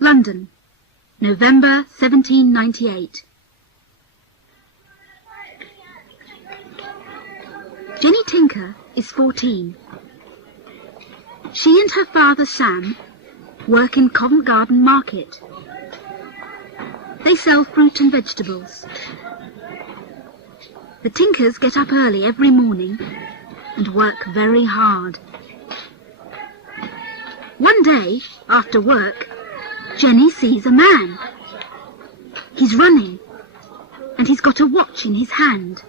London, November 1798. Jinny Tinker is 14. She and her father Sam work in Covent Garden Market. They sell fruit and vegetables. The Tinkers get up early every morning and work very hard. One day, after work, Jenny sees a man. He's running, and he's got a watch in his hand.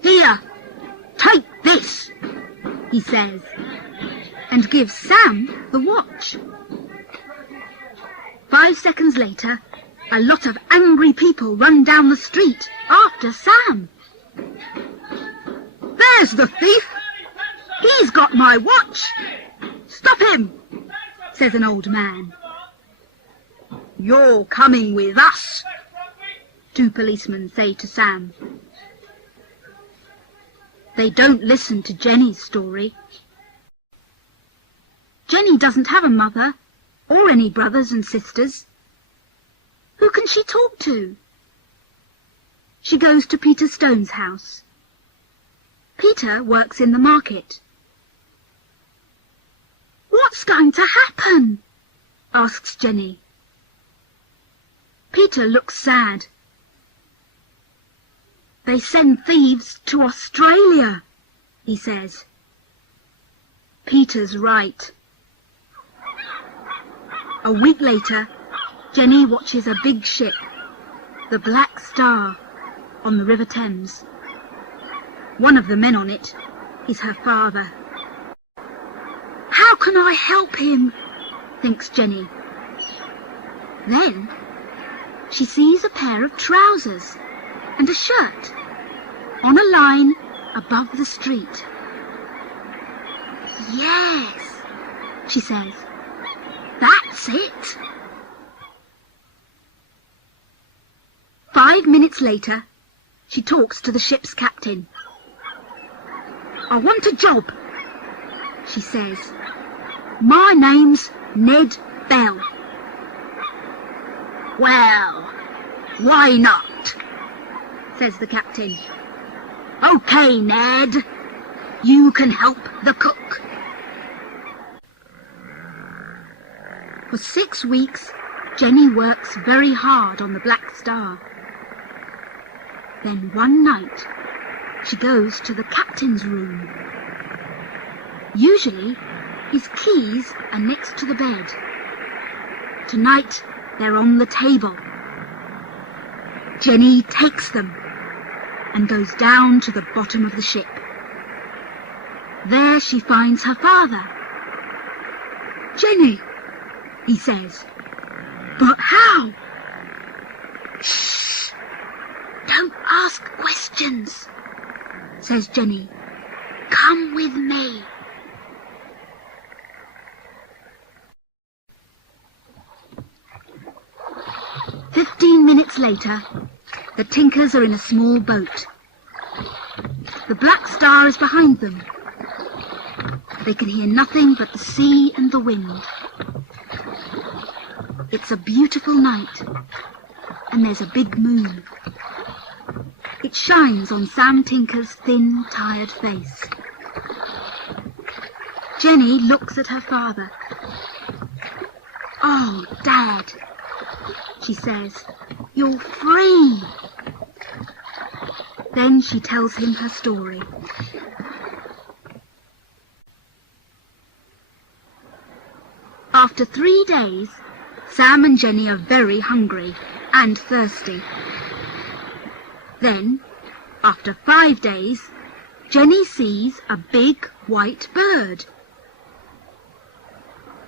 "Here, take this," he says, and gives Sam the watch. 5 seconds later, a lot of angry people run down the street after Sam. "There's the thief! He's got my watch! Stop him!" says an old man. "You're coming with us," 2 policemen say to Sam. They don't listen to Jenny's story. Jenny doesn't have a mother or any brothers and sisters. Who can she talk to? She goes to Peter Stone's house. Peter works in the market. "What's going to happen?" asks Jenny. Peter looks sad. "They send thieves to Australia," he says. Peter's right. A week later, Jenny watches a big ship, the Black Star, on the River Thames. One of the men on it is her father. "How can I help him?" thinks Jenny. Then she sees a pair of trousers and a shirt on a line above the street. "Yes," she says, "that's it." 5 minutes later, she talks to the ship's captain. "I want a job," she says. "My name's Ned Bell." "Well, why not?" says the captain. "Okay, Ned, you can help the cook." For 6 weeks, Jenny works very hard on the Black Star. Then one night, she goes to the captain's room. Usually, his keys are next to the bed. Tonight, they're on the table. Jenny takes them and goes down to the bottom of the ship. There she finds her father. "Jenny," he says. "But how?" "Shh! Don't ask questions," says Jenny. "Come with me." Minutes later, the Tinkers are in a small boat. The Black Star is behind them. They can hear nothing but the sea and the wind. It's a beautiful night, and there's a big moon. It shines on Sam Tinker's thin, tired face. Jenny looks at her father. "Oh, Dad," she says, "you're free." Then she tells him her story. After 3 days, Sam and Jenny are very hungry and thirsty. Then, after 5 days, Jenny sees a big white bird.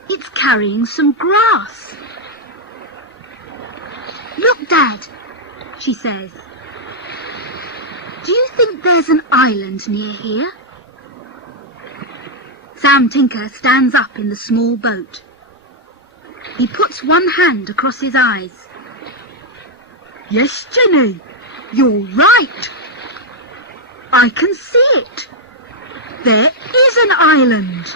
It's carrying some grass. "Look, Dad," she says. "Do you think there's an island near here?" Sam Tinker stands up in the small boat. He puts one hand across his eyes. "Yes, Jenny, you're right. I can see it. There is an island."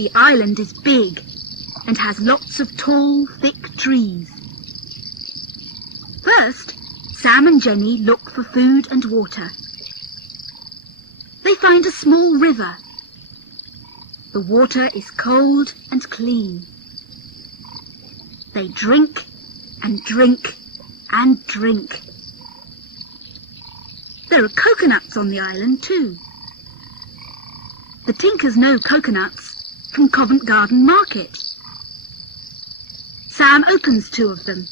The island is big and has lots of tall, thick trees. First, Sam and Jenny look for food and water. They find a small river. The water is cold and clean. They drink and drink and drink. There are coconuts on the island too. The Tinkers know coconuts from Covent Garden Market. Sam opens 2 of them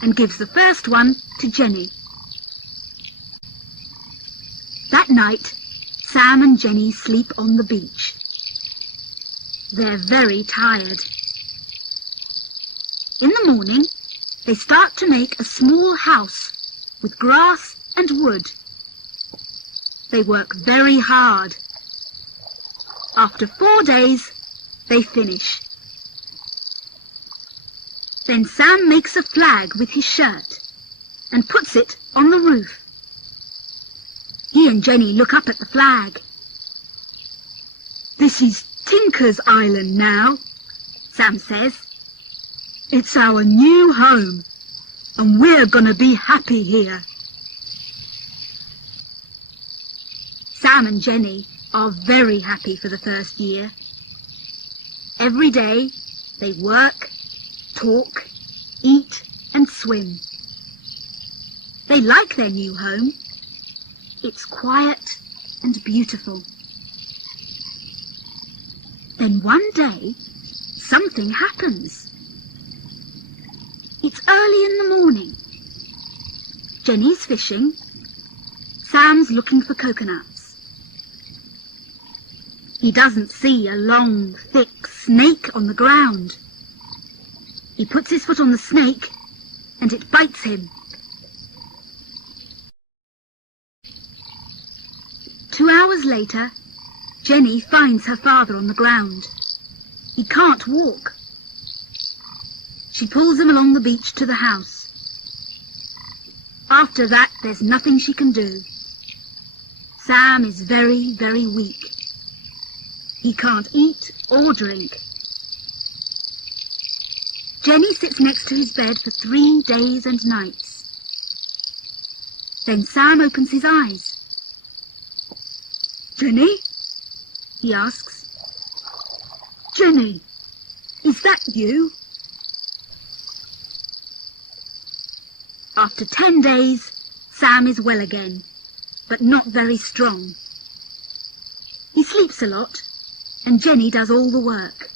and gives the first one to Jenny. That night, Sam and Jenny sleep on the beach. They're very tired. In the morning, they start to make a small house with grass and wood. They work very hard. After 4 days, they finish. Then Sam makes a flag with his shirt and puts it on the roof. He and Jenny look up at the flag. "This is Tinker's Island now," Sam says. "It's our new home, and we're gonna be happy here." Sam and Jenny are very happy for the first year. Every day they work, talk, eat and swim. They like their new home. It's quiet and beautiful. Then one day, something happens. It's early in the morning. Jenny's fishing. Sam's looking for coconuts. He doesn't see a long, thick snake on the ground. He puts his foot on the snake and it bites him. 2 hours later, Jenny finds her father on the ground. He can't walk. She pulls him along the beach to the house. After that, there's nothing she can do. Sam is very, very weak. He can't eat or drink. Jenny sits next to his bed for 3 days and nights. Then Sam opens his eyes. "Jenny?" he asks. "Jenny, is that you?" After 10 days, Sam is well again, but not very strong. He sleeps a lot, and Jenny does all the work.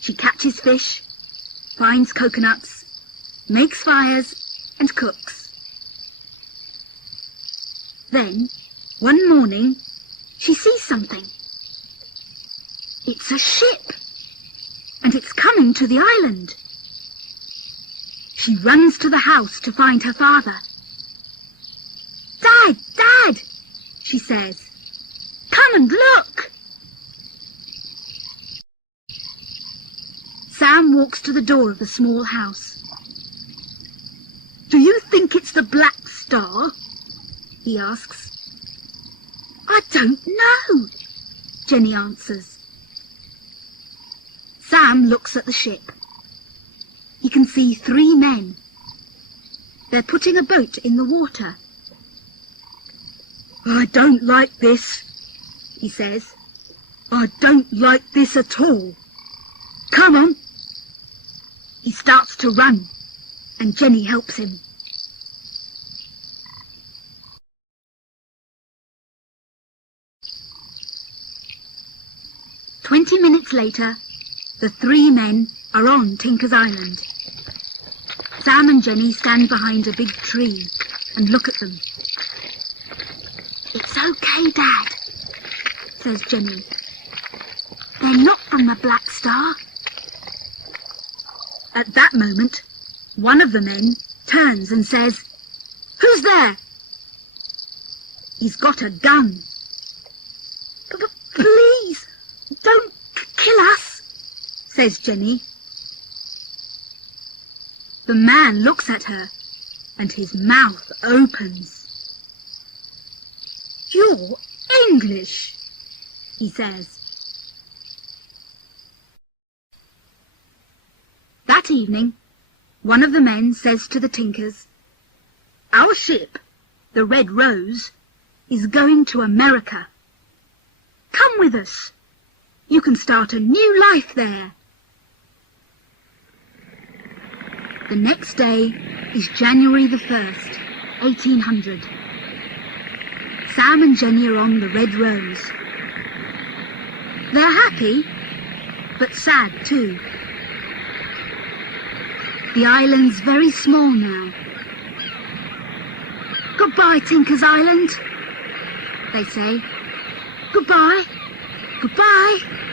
She catches fish, finds coconuts, makes fires, and cooks. Then, one morning, she sees something. It's a ship, and it's coming to the island. She runs to the house to find her father. "Dad, Dad," she says, "come and look." Sam walks to the door of the small house. "Do you think it's the Black Star?" he asks. "I don't know," Jenny answers. Sam looks at the ship. He can see 3 men. They're putting a boat in the water. "I don't like this," he says. "I don't like this at all. Come on." He starts to run, and Jenny helps him. "20 minutes later, the 3 men are on Tinker's Island. Sam and Jenny stand behind a big tree and look at them. "It's okay, Dad," says Jenny. "They're not from the Black Star." At that moment, one of the men turns and says, "Who's there?" He's got a gun. "Please, don't kill us," says Jenny. The man looks at her, and his mouth opens. "You're English," he says. That evening, one of the men says to the tinkers, "Our ship, the Red Rose, is going to America. Come with us. You can start a new life there." The next day is January the 1st, 1800. Sam and Jenny are on the Red Rose. They're happy, but sad too. The island's very small now. "Goodbye, Tinker's Island," they say. "Goodbye, goodbye."